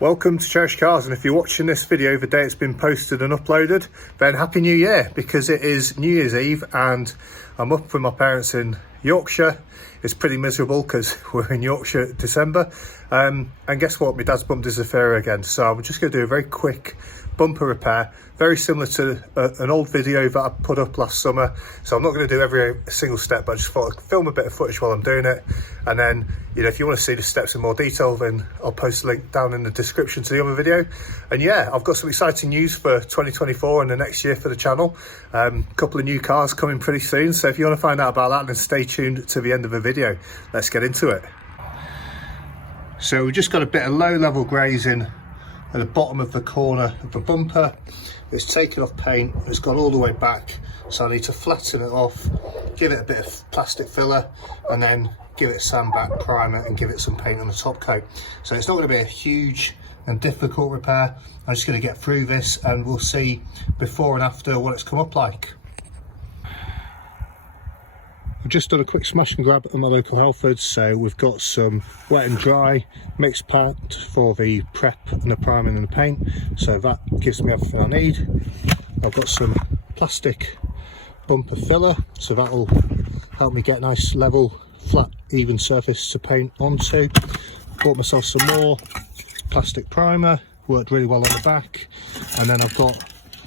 Welcome to Cherish Cars, and if you're watching this video the day it's been posted and uploaded, then Happy New Year, because it is New Year's Eve and I'm up with my parents in Yorkshire. It's pretty miserable because we're in Yorkshire at December, and guess what, my dad's bumped his affair again, so I'm just going to do a very quick bumper repair, very similar to an old video that I put up last summer. So I'm not going to do every single step, but I just thought I'd film a bit of footage while I'm doing it, and then, you know, if you want to see the steps in more detail, then I'll post a link down in the description to the other video. And yeah, I've got some exciting news for 2024 and the next year for the channel. A couple of new cars coming pretty soon, so if you want to find out about that, then stay tuned to the end of the video. Let's get into it. So we've just got a bit of low level grazing at the bottom of the corner of the bumper. It's taken off paint, it's gone all the way back, so I need to flatten it off, give it a bit of plastic filler, and then give it a sandback primer and give it some paint on the top coat. So it's not going to be a huge and difficult repair. I'm just going to get through this and we'll see before and after what it's come up like. I've just done a quick smash and grab at my local Halfords, so we've got some wet and dry mixed paint for the prep and the priming and the paint, so that gives me everything I need. I've got some plastic bumper filler, so that'll help me get a nice level, flat, even surface to paint onto. Bought myself some more plastic primer, worked really well on the back, and then I've got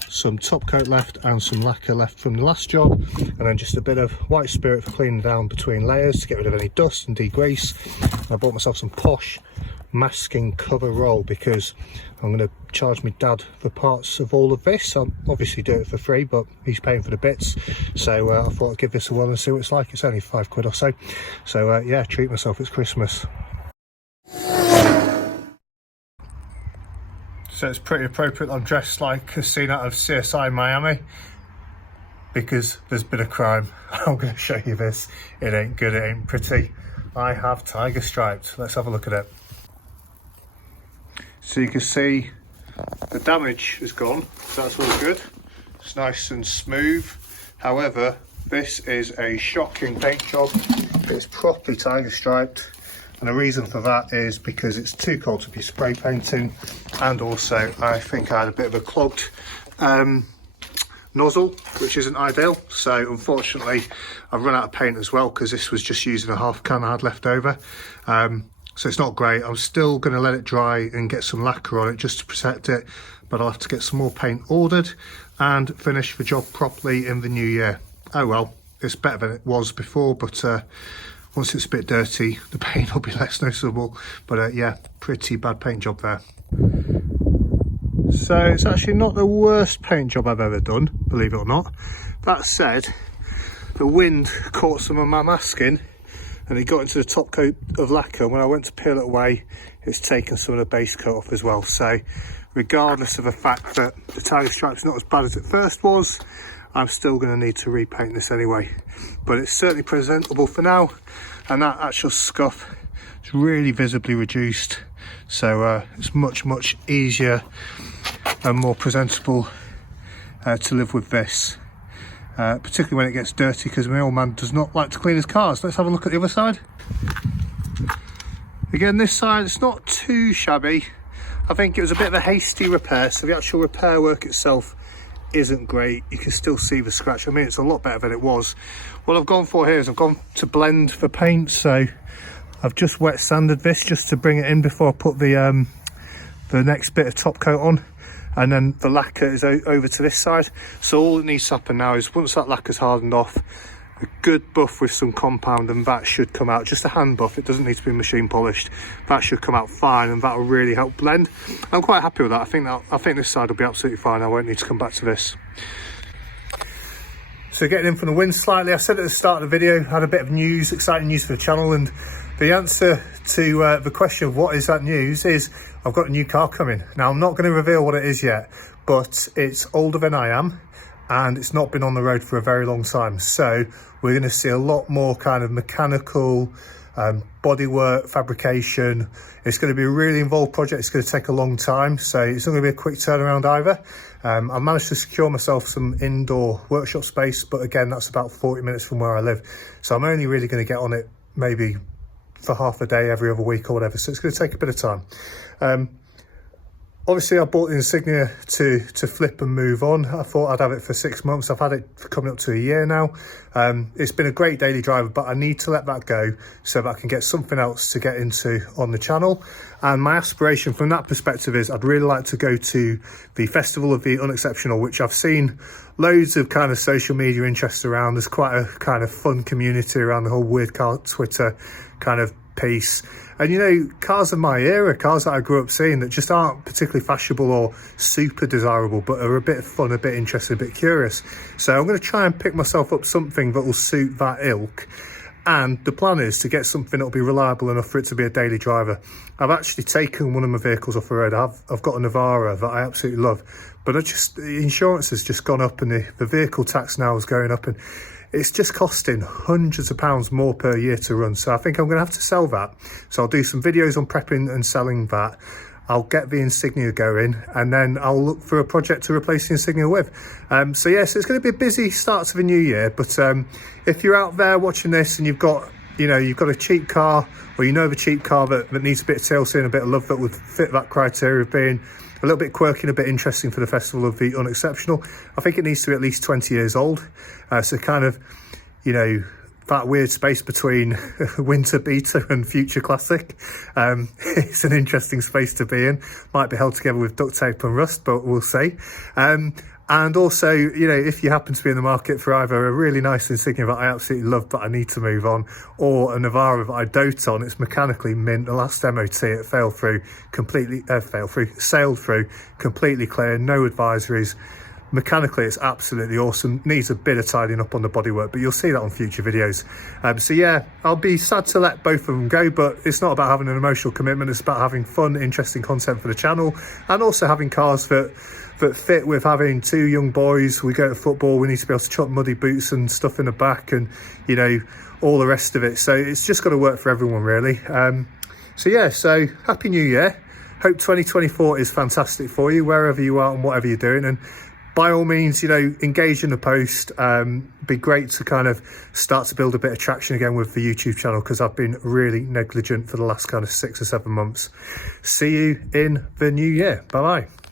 some top coat left and some lacquer left from the last job, and then just a bit of white spirit for cleaning down between layers to get rid of any dust and degrease. I bought myself some Posh masking cover roll because I'm going to charge my dad for parts of all of this. I'll obviously do it for free, but he's paying for the bits, so I thought I'd give this a whirl and see what it's like. It's only £5 or so, so yeah, treat myself, it's Christmas. So it's pretty appropriate I'm dressed like a scene out of CSI Miami, because there's been a crime. I'm going to show you this. It ain't good, it ain't pretty. I have tiger striped. Let's have a look at it. So you can see the damage is gone, so that's all good. It's nice and smooth. However, this is a shocking paint job. It's properly tiger striped. And the reason for that is because it's too cold to be spray painting, and also I think I had a bit of a clogged nozzle, which isn't ideal. So unfortunately I've run out of paint as well, because this was just using a half can I had left over. So it's not great. I'm still going to let it dry and get some lacquer on it just to protect it, but I'll have to get some more paint ordered and finish the job properly in the new year. Oh well, it's better than it was before, but once it's a bit dirty, the paint will be less noticeable. But yeah, pretty bad paint job there. So it's actually not the worst paint job I've ever done, believe it or not. That said, the wind caught some of my masking and it got into the top coat of lacquer. When I went to peel it away, it's taken some of the base coat off as well. So regardless of the fact that the tiger stripe's not as bad as it first was, I'm still going to need to repaint this anyway, but it's certainly presentable for now, and that actual scuff is really visibly reduced, so it's much easier and more presentable to live with this, particularly when it gets dirty, because my old man does not like to clean his cars. Let's have a look at the other side. Again, this side, it's not too shabby. I think it was a bit of a hasty repair, so the actual repair work itself isn't great. You can still see the scratch. I mean, it's a lot better than it was. What I've gone for here is I've gone to blend the paint, so I've just wet sanded this just to bring it in before I put the next bit of top coat on, and then the lacquer is over to this side. So all that needs to happen now is once that lacquer's hardened off, a good buff with some compound, and that should come out, just a hand buff, it doesn't need to be machine polished. That should come out fine, and that will really help blend. I'm quite happy with that. I think this side will be absolutely fine. I won't need to come back to this. So getting in from the wind slightly, I said at the start of the video, I had a bit of news, exciting news for the channel, and the answer to the question of what is that news is I've got a new car coming. Now I'm not going to reveal what it is yet, but it's older than I am, and it's not been on the road for a very long time, so we're going to see a lot more kind of mechanical bodywork, fabrication. It's going to be a really involved project. It's going to take a long time, so it's not going to be a quick turnaround either. I managed to secure myself some indoor workshop space, but again, that's about 40 minutes from where I live, so I'm only really going to get on it maybe for half a day every other week or whatever, so it's going to take a bit of time. Obviously I bought the Insignia to flip and move on. I thought I'd have it for 6 months. I've had it coming up to a year now. It's been a great daily driver, but I need to let that go so that I can get something else to get into on the channel. And my aspiration from that perspective is I'd really like to go to the Festival of the Unexceptional, which I've seen loads of kind of social media interest around. There's quite a kind of fun community around the whole weird car Twitter kind of piece. And you know, cars of my era, cars that I grew up seeing that just aren't particularly fashionable or super desirable, but are a bit fun, a bit interesting, a bit curious. So I'm going to try and pick myself up something that will suit that ilk. And the plan is to get something that will be reliable enough for it to be a daily driver. I've actually taken one of my vehicles off the road. I've got a Navara that I absolutely love, but the insurance has just gone up, and the vehicle tax now is going up, and it's just costing hundreds of pounds more per year to run. So I think I'm going to have to sell that. So I'll do some videos on prepping and selling that. I'll get the Insignia going, and then I'll look for a project to replace the Insignia with. So yes, it's going to be a busy start to the new year, but if you're out there watching this and you've got a cheap car, or you know of a cheap car that needs a bit of TLC and a bit of love, that would fit that criteria of being a little bit quirky and a bit interesting for the Festival of the Unexceptional, I think it needs to be at least 20 years old. So kind of, you know, that weird space between winter beta and future classic. It's an interesting space to be in. Might be held together with duct tape and rust, but we'll see. And also, you know, if you happen to be in the market for either a really nice Insignia that I absolutely love but I need to move on, or a Navara that I dote on, it's mechanically mint. The last MOT it sailed through completely clear, no advisories. Mechanically it's absolutely awesome. Needs a bit of tidying up on the bodywork, but you'll see that on future videos. So yeah, I'll be sad to let both of them go, but it's not about having an emotional commitment. It's about having fun, interesting content for the channel, and also having cars that fit with having two young boys. We go to football, we need to be able to chuck muddy boots and stuff in the back, and you know, all the rest of it. So it's just got to work for everyone, really. So yeah, so happy new year. Hope 2024 is fantastic for you wherever you are and whatever you're doing. And by all means, you know, engage in the post. Be great to kind of start to build a bit of traction again with the YouTube channel, because I've been really negligent for the last kind of 6 or 7 months. See you in the new year. Bye bye.